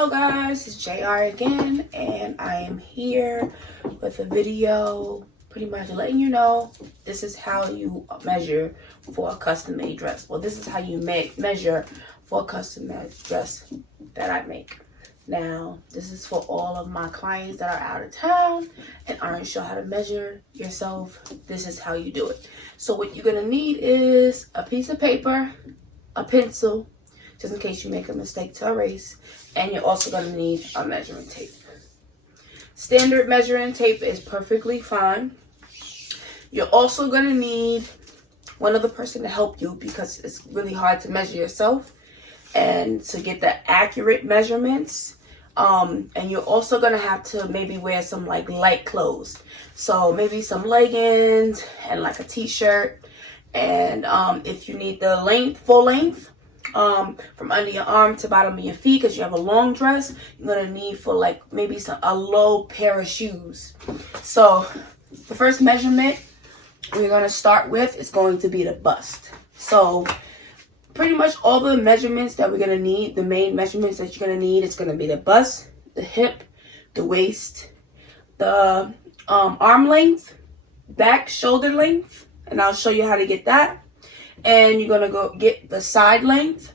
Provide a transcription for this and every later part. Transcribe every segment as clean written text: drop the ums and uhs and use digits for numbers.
Hello guys, it's JR again, and I am here with a video pretty much letting you know this is how you measure for a custom made dress. Well, this is how you measure for a custom made dress that I make. Now, this is for all of my clients that are out of town and aren't sure how to measure yourself. This is how you do it. So what you're gonna need is a piece of paper, a pencil, just in case you make a mistake to erase, and you're also going to need a measuring tape. Standard measuring tape is perfectly fine. You're also going to need one other person to help you because it's really hard to measure yourself and to get the accurate measurements. And you're also going to have to maybe wear some like light clothes. So maybe some leggings and like a t-shirt. And if you need the length, full length, from under your arm to bottom of your feet, because you have a long dress, you're gonna need for like maybe a low pair of shoes. So the first measurement we're gonna start with is going to be the bust. So pretty much all the measurements that we're gonna need, the main measurements that you're gonna need, is gonna be the bust, the hip, the waist, the arm length, back shoulder length, and I'll show you how to get that. And you're going to go get the side length.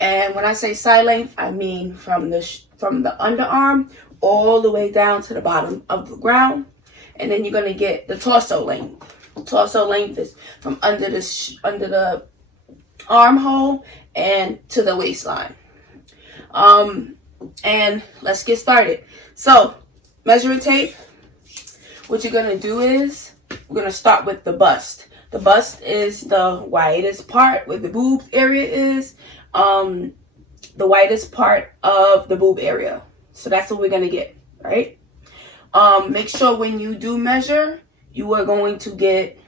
And when I say side length, I mean from the underarm all the way down to the bottom of the ground. And then you're going to get the torso length. Torso length is from under the armhole and to the waistline. And let's get started. So, measuring tape. What you're going to do is we're going to start with the bust. The bust is the widest part where the boob area is. The widest part of the boob area. So that's what we're going to get, right? Make sure when you do measure, you are going to get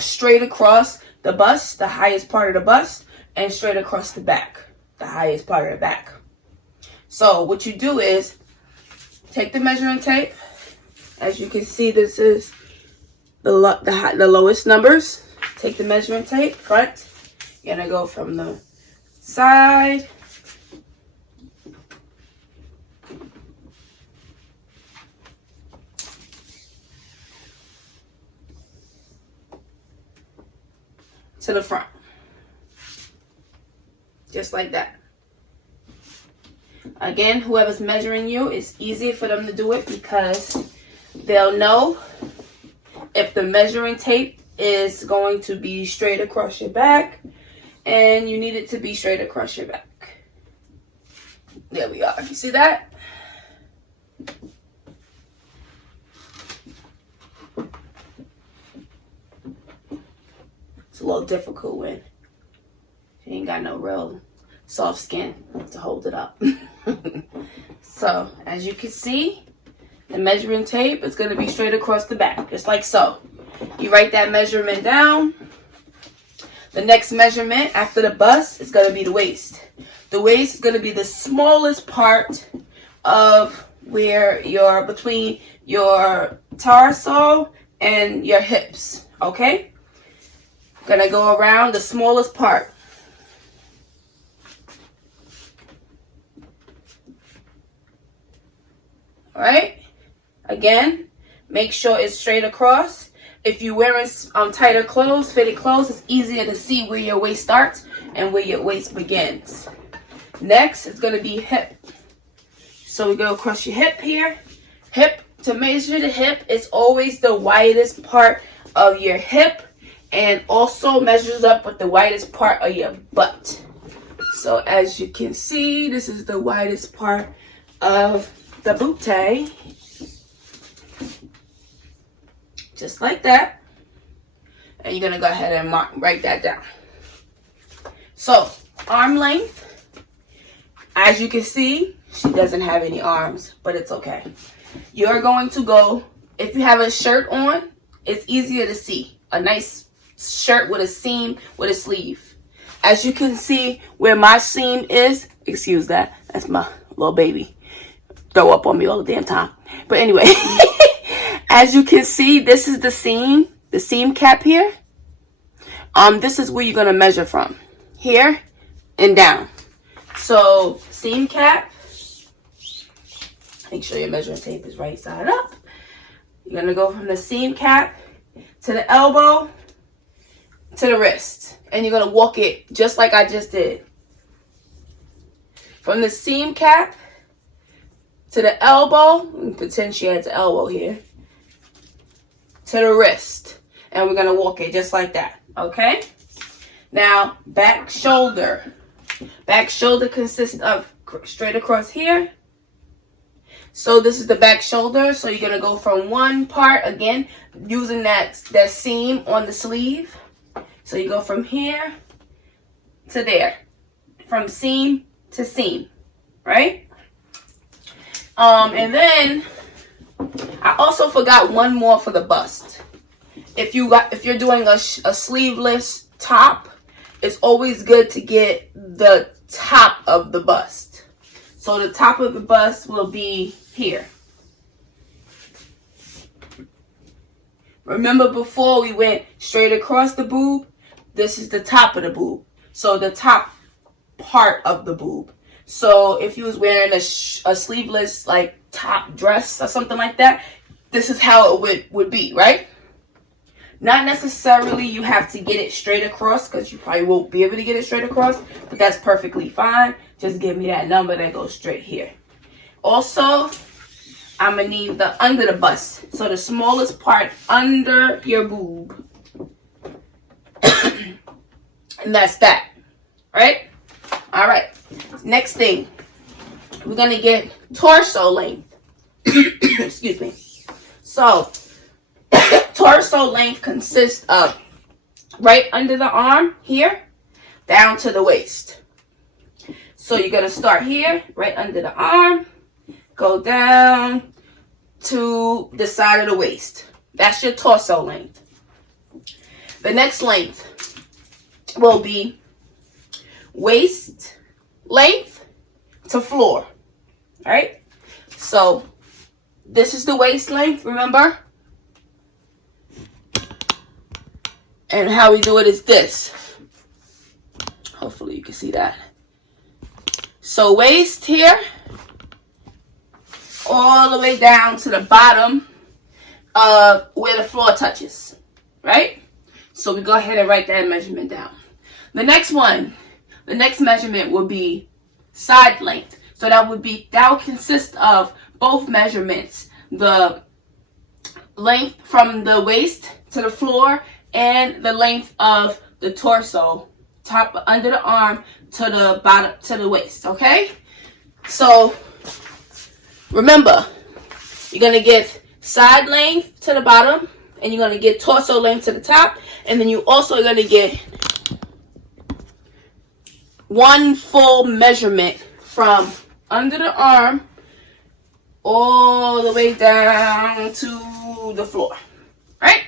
straight across the bust, the highest part of the bust, and straight across the back, the highest part of the back. So what you do is take the measuring tape. As you can see, this is the lowest numbers. Take the measuring tape, front. You're gonna go from the side to the front, just like that. Again, whoever's measuring you, it's easy for them to do it because they'll know if the measuring tape is going to be straight across your back, and you need it to be straight across your back. There we are. You see that? It's a little difficult when you ain't got no real soft skin to hold it up. So, as you can see, the measuring tape is going to be straight across the back, just like so. You write that measurement down. The next measurement after the bust is going to be the waist. The waist is going to be the smallest part of where you're between your torso and your hips, okay? Going to go around the smallest part. All right? Again, make sure it's straight across. If you're wearing tighter clothes, fitted clothes, it's easier to see where your waist starts and where your waist begins. Next, it's going to be hip. So we go across your hip here. Hip, to measure the hip, is always the widest part of your hip and also measures up with the widest part of your butt. So as you can see, this is the widest part of the bootay. Just like that. And you're going to go ahead and write that down. So, arm length. As you can see, she doesn't have any arms, but it's okay. You're going to go, if you have a shirt on, it's easier to see. A nice shirt with a seam, with a sleeve. As you can see where my seam is, excuse that, that's my little baby. Throw up on me all the damn time. But anyway, as you can see, this is the seam cap here. This is where you're going to measure from. Here and down. So, seam cap, Make sure your measuring tape is right side up. You're gonna go from the seam cap to the elbow to the wrist. And you're gonna walk it just like I just did. From the seam cap to the elbow, pretend she has an elbow here, to the wrist. And we're gonna walk it just like that, okay? Now, back shoulder. Back shoulder consists of straight across here. So this is the back shoulder. So you're gonna go from one part, again, using that seam on the sleeve. So you go from here to there. From seam to seam, right? And then I also forgot one more for the bust. If you're doing a sleeveless top, it's always good to get the top of the bust. So the top of the bust will be here. Remember before we went straight across the boob? This is the top of the boob. So the top part of the boob. So if you was wearing a sleeveless like top dress or something like that, this is how it would be, right? Not necessarily you have to get it straight across, because you probably won't be able to get it straight across, but that's perfectly fine. Just give me that number that goes straight here. Also, I'm going to need the under the bust. So the smallest part under your boob. And that's that. Right? All right. Next thing. We're going to get torso length. Excuse me. So, torso length consists of right under the arm here, down to the waist. So you're going to start here, right under the arm, go down to the side of the waist. That's your torso length. The next length will be waist length to floor. All right? So this is the waist length, remember? And how we do it is this. Hopefully you can see that. So waist here, all the way down to the bottom of where the floor touches, right? So we go ahead and write that measurement down. The next measurement will be side length. So that would consist of both measurements, the length from the waist to the floor and the length of the torso, top under the arm to the bottom to the waist, okay? So remember, you're gonna get side length to the bottom, and you're gonna get torso length to the top, and then you also are gonna get one full measurement from under the arm all the way down to the floor, right?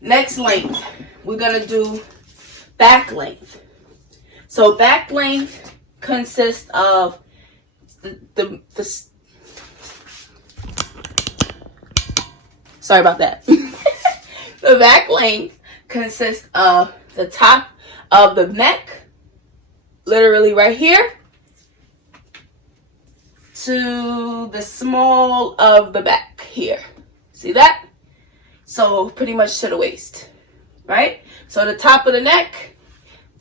Next length, we're gonna do back length. So back length consists of the sorry about that. The back length consists of the top of the neck, literally right here, to the small of the back here. See that? So pretty much to the waist, right? So the top of the neck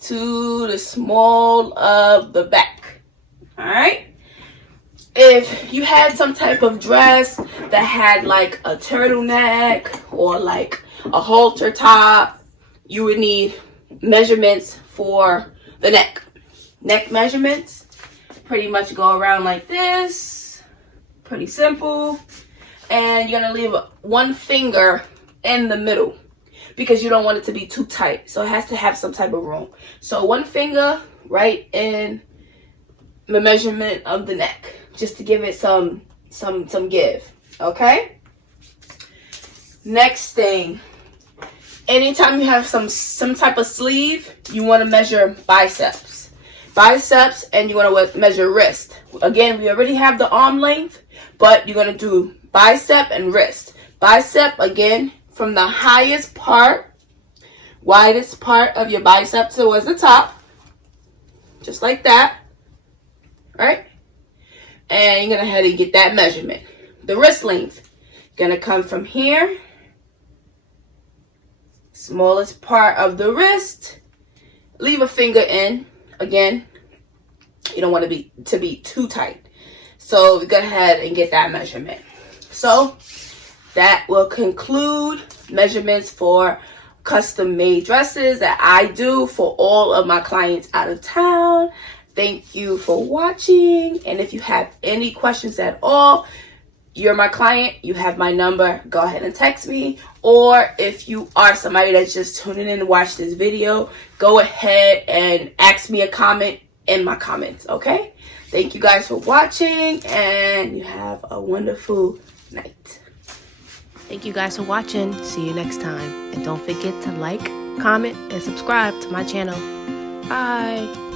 to the small of the back, all right? If you had some type of dress that had like a turtleneck or like a halter top, you would need measurements for the neck. Neck measurements pretty much go around like this, pretty simple. And you're gonna leave one finger in the middle because you don't want it to be too tight. So it has to have some type of room. So one finger right in the measurement of the neck, just to give it some give. Okay? Next thing, anytime you have some type of sleeve, you want to measure biceps. Biceps, and you want to measure wrist. Again, we already have the arm length, but you're going to do bicep and wrist. Bicep, again, from the highest part, widest part of your bicep towards the top. Just like that. Right? and you're gonna head and get that measurement. The wrist length, gonna come from here, smallest part of the wrist, leave a finger in. Again, you don't want to be too tight, so go ahead and get that measurement. So that will conclude measurements for custom made dresses that I do for all of my clients out of town. Thank you for watching, and if you have any questions at all, you're my client, you have my number, go ahead and text me. Or if you are somebody that's just tuning in to watch this video, go ahead and ask me a comment in my comments, okay? Thank you guys for watching, and you have a wonderful night. Thank you guys for watching. See you next time. And don't forget to like, comment, and subscribe to my channel. Bye.